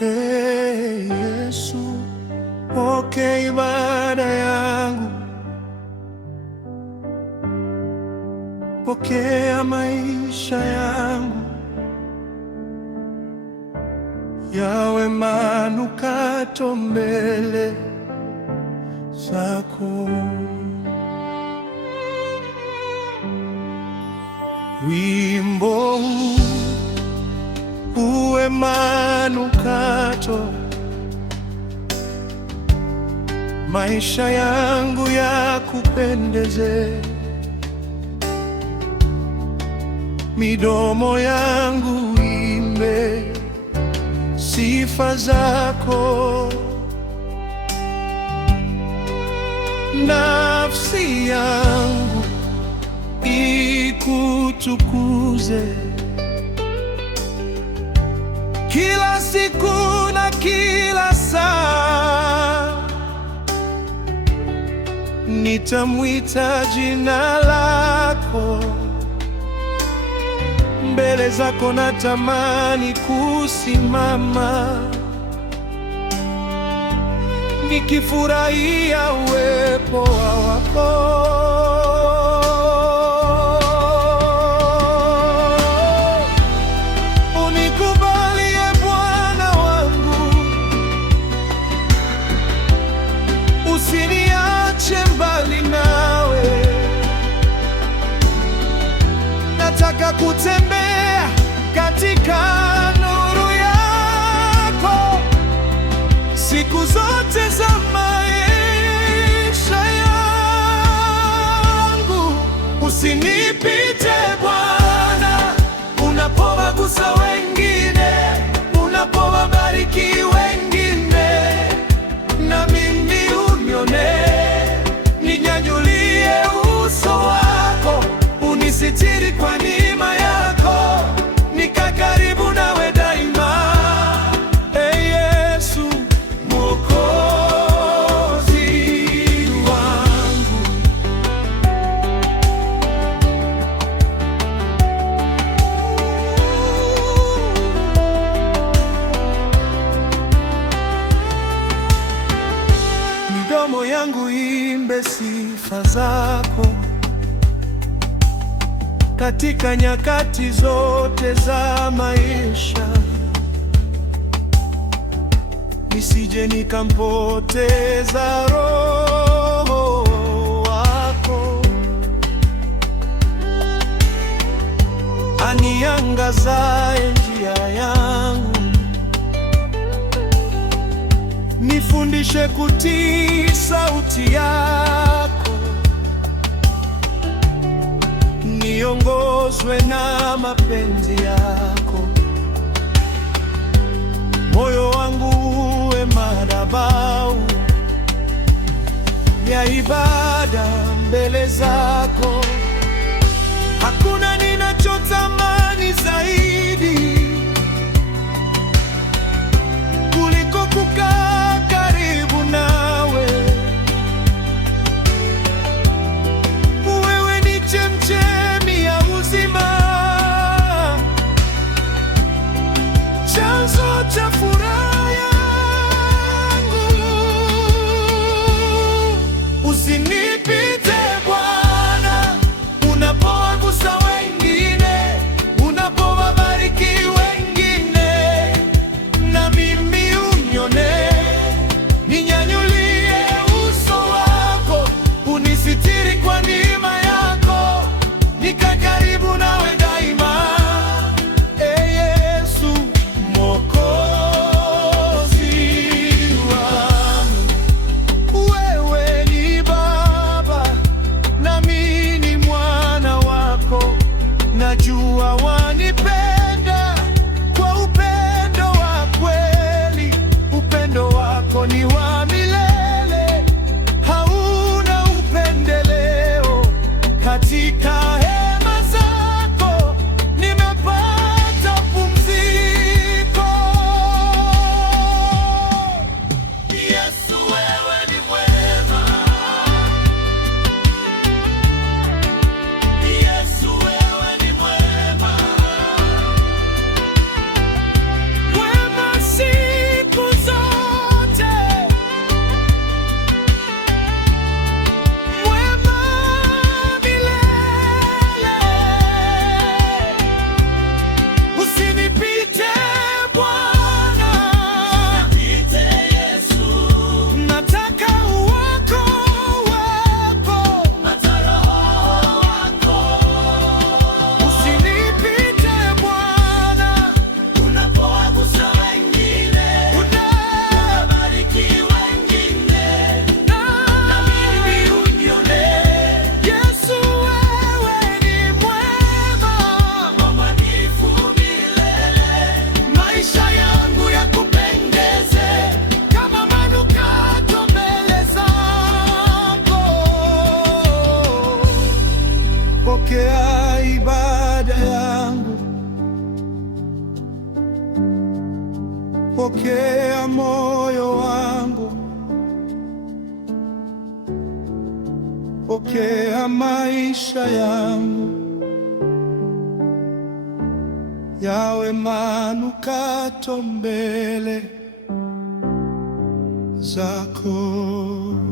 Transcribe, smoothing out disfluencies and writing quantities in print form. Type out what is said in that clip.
Ee Yesu, pokea ibada yangu, pokea maisha yangu, yawe manukato mbele zako. Wimbo huu uwe manukato, maisha yangu yakupendeze, midomo yangu imbe sifa zako, nafsi yangu ikutukuze kila siku na kila saa. Nitamwita jina lako, mbele zako natamani kusimama, nikifurahia uwepo wako. Unikubalie Bwana wangu, usiniache mbali nawe. Nataka kutembea katika nuru yako siku zote za maisha yangu. Usinipite Bwana, unapowagusa wengine, unapowabariki wengine, na mimi unione. Ninyanyulie uso wako, unisitiri kwa neema yako, nika karibu nawe daima. Ee Yesu Mwokozi wangu, midomo yangu imbe sifa zako katika nyakati zote za maisha, nisije nikampoteza Roho wako, aniangazaye njia yangu. Nifundishe kutii sauti yako, niongozwe na mapenzi yako. Moyo wangu uwe madhabahu ya ibada mbele zako. Hakuna ninachotamani zaidi kuliko kukaa karibu nawe. Wewe ni chemchemi ya uzima, chanzo cha furaha yangu. Usinipite Bwana, unapowagusa wengine, Pokea moyo wangu, pokea maisha yangu, yawe manukato mbele zako.